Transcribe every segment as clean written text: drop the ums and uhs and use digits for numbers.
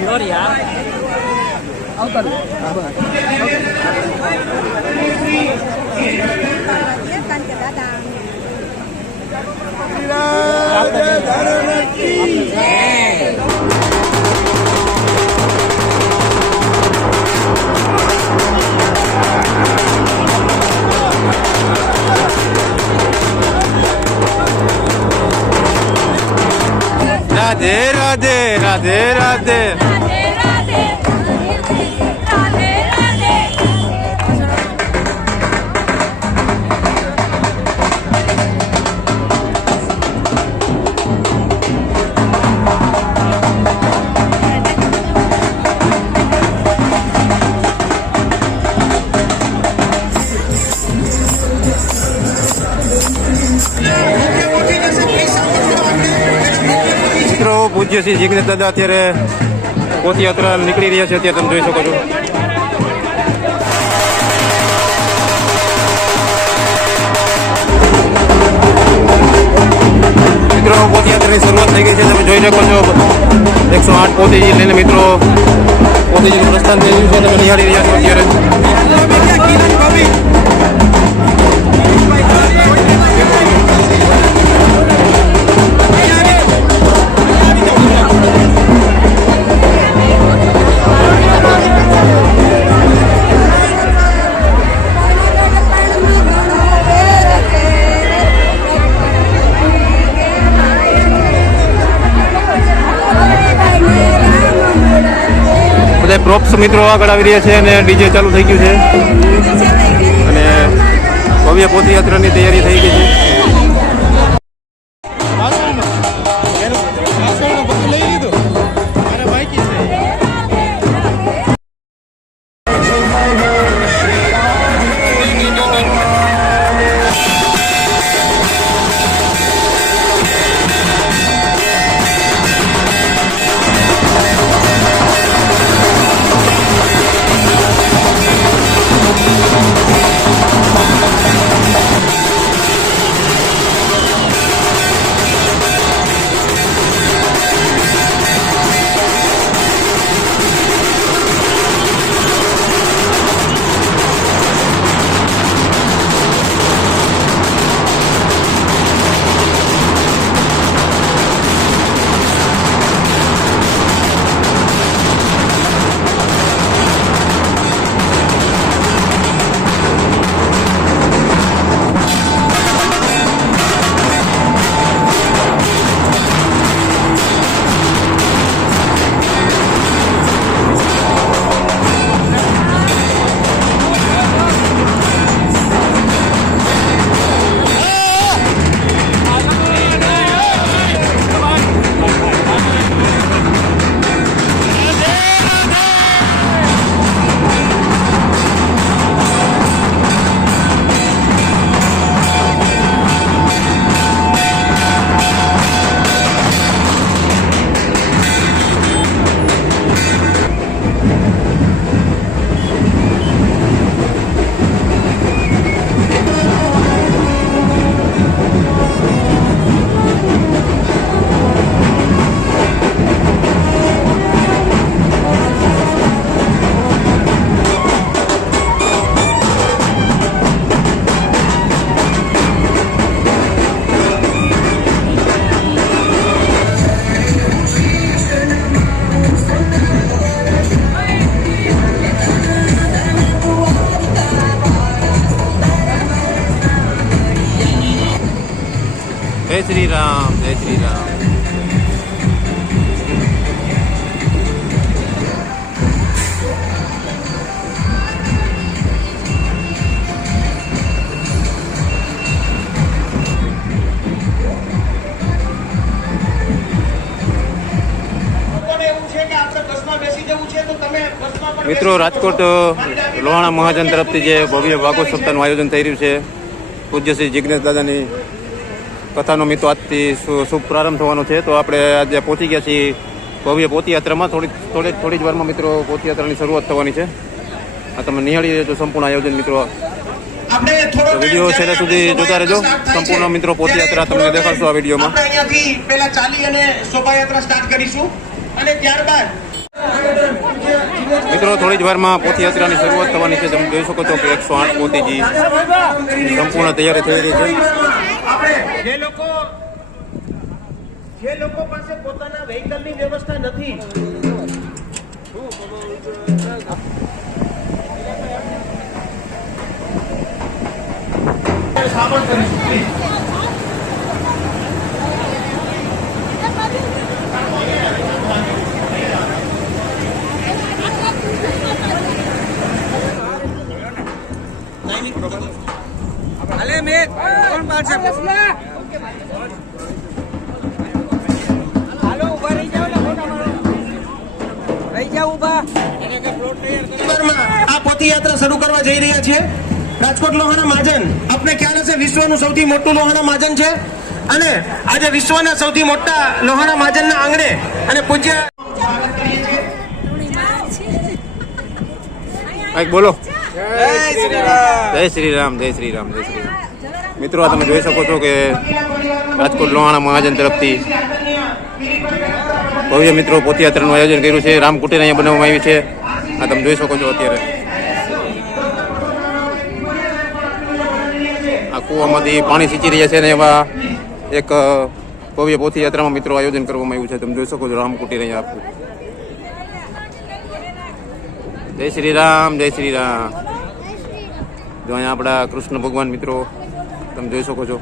Sure यार राधे राधे राधे राधे પૂજ્ય શ્રી જિગ્નેશ દાદા અત્યારે પોથયાત્રા નીકળી રહ્યા છે, અત્યારે તમે જોઈ શકો છો. મિત્રો પોથયાત્રાની શરૂઆત થઈ ગઈ છે, તમે જોઈ શકો છો. 108 પોથીજી લઈને મિત્રો પોથીજીનું પ્રસ્થાન થઈ રહ્યું છે, તમે નિહાળી રહ્યા છો અત્યારે. પ્રોપ્સ મિત્રો આગળ આવી રહ્યા છે અને ડીજે ચાલુ થઈ ગયું છે અને ભવ્ય પોથયાત્રાની તૈયારી થઈ ગઈ છે. જય શ્રી રામ, જય શ્રી રામ. મિત્રો, રાજકોટ લોહાણા મહાજન તરફથી જે ભવ્ય વાઘો સપ્તાહનું આયોજન થઈ રહ્યું છે, પૂજ્ય શ્રી જિગ્નેશ દાદાની કથાનો મિત્રો આજથી શુભ પ્રારંભ થવાનો છે. તો આપણે આજે પહોંચી ગયા છીએ ભવ્ય પોથયાત્રામાં થોડી જ વારમાં મિત્રો પોથયાત્રાની શરૂઆત થવાની છે. આ તમે નિહાળી રહેજો સંપૂર્ણ આયોજન મિત્રો. વિડીયો છેલ્લે સુધી જોતા રહેજો. સંપૂર્ણ મિત્રો પોથયાત્રા તમને દેખાડશું આ વિડીયોમાં. અહીંયાથી પહેલા ચાલી અને શોભાયાત્રા સ્ટાર્ટ કરીશું અને ત્યારબાદ મિત્રો થોડી જ વારમાં પોથયાત્રાની શરૂઆત થવાની છે. તમે જોઈ શકો છો કે 108 પોતીજી સંપૂર્ણ તૈયારી થઈ રહી છે. જે લોકો પાસે પોતાના વ્હીકલની વ્યવસ્થા નથી, આ પથયાત્રા શરૂ કરવા જઈ રહ્યા છીએ. રાજકોટ લોહાણા મહાજન આપને ખ્યાલ હશે વિશ્વનું સૌથી મોટું લોહાણા મહાજન છે અને આજે વિશ્વના સૌથી મોટા લોહાણા મહાજનના આંગણે અને પૂજ્ય બોલો જય શ્રી રામ. મિત્રો આ તમે જોઈ શકો છો કે રાજકોટ લોહાણા મહાજન તરફથી ભવ્ય મિત્રો પોથયાત્રાનું આયોજન કર્યું છે. રામકુટીર અહીંયા બનાવવામાં આવી છે. આ તમે જોઈ શકો છો અત્યારે આ કૂવામાંથી પાણી સિંચી રહ્યા છે અને એવા એક ભવ્ય પોથયાત્રામાં મિત્રો આયોજન કરવામાં આવ્યું છે. તમે જોઈ શકો છો રામકુટીર અહીંયા આપવું. જય શ્રી રામ. જો અહીંયા આપણા કૃષ્ણ ભગવાન મિત્રો તમે જોઈ શકો છો.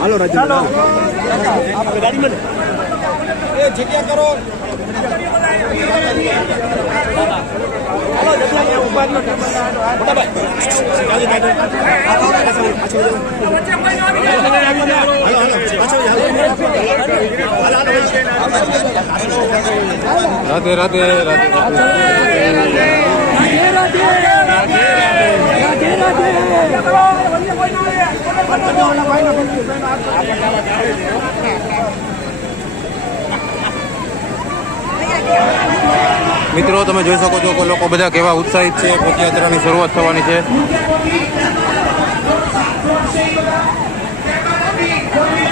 હાલો રાજા ગાડીમાં એ જગ્યા કરો. હાલો જગ્યા ઉભા રાધે રાધે. મિત્રો તમે જોઈ શકો છો કે લોકો બધા કેવા ઉત્સાહિત છે. પોથયાત્રાની શરૂઆત થવાની છે.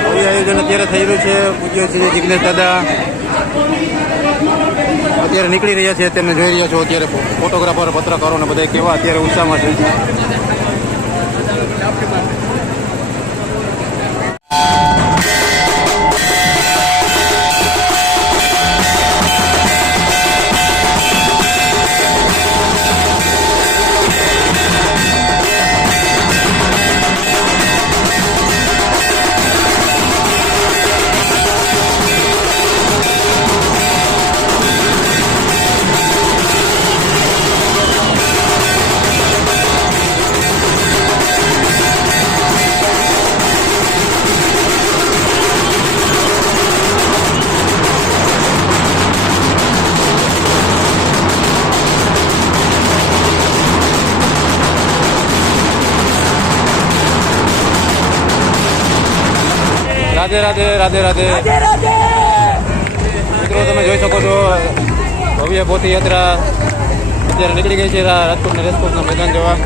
આયોજન અત્યારે થઈ રહ્યું છે. પૂજ્ય શ્રી જિગ્નેશ દાદા અત્યારે નીકળી રહ્યા છે. તેમને જોઈ રહ્યા છો અત્યારે ફોટોગ્રાફર પત્રકારો ને બધા કેવા અત્યારે ઉત્સાહમાં છે. રાધે રાધે રાધે રાધે મિત્રો તમે જોઈ શકો છો ભવ્ય પોથીયાત્રા અત્યારે નીકળી ગઈ છે રાજકોટના રેસકોર્સના મેદાન જવા.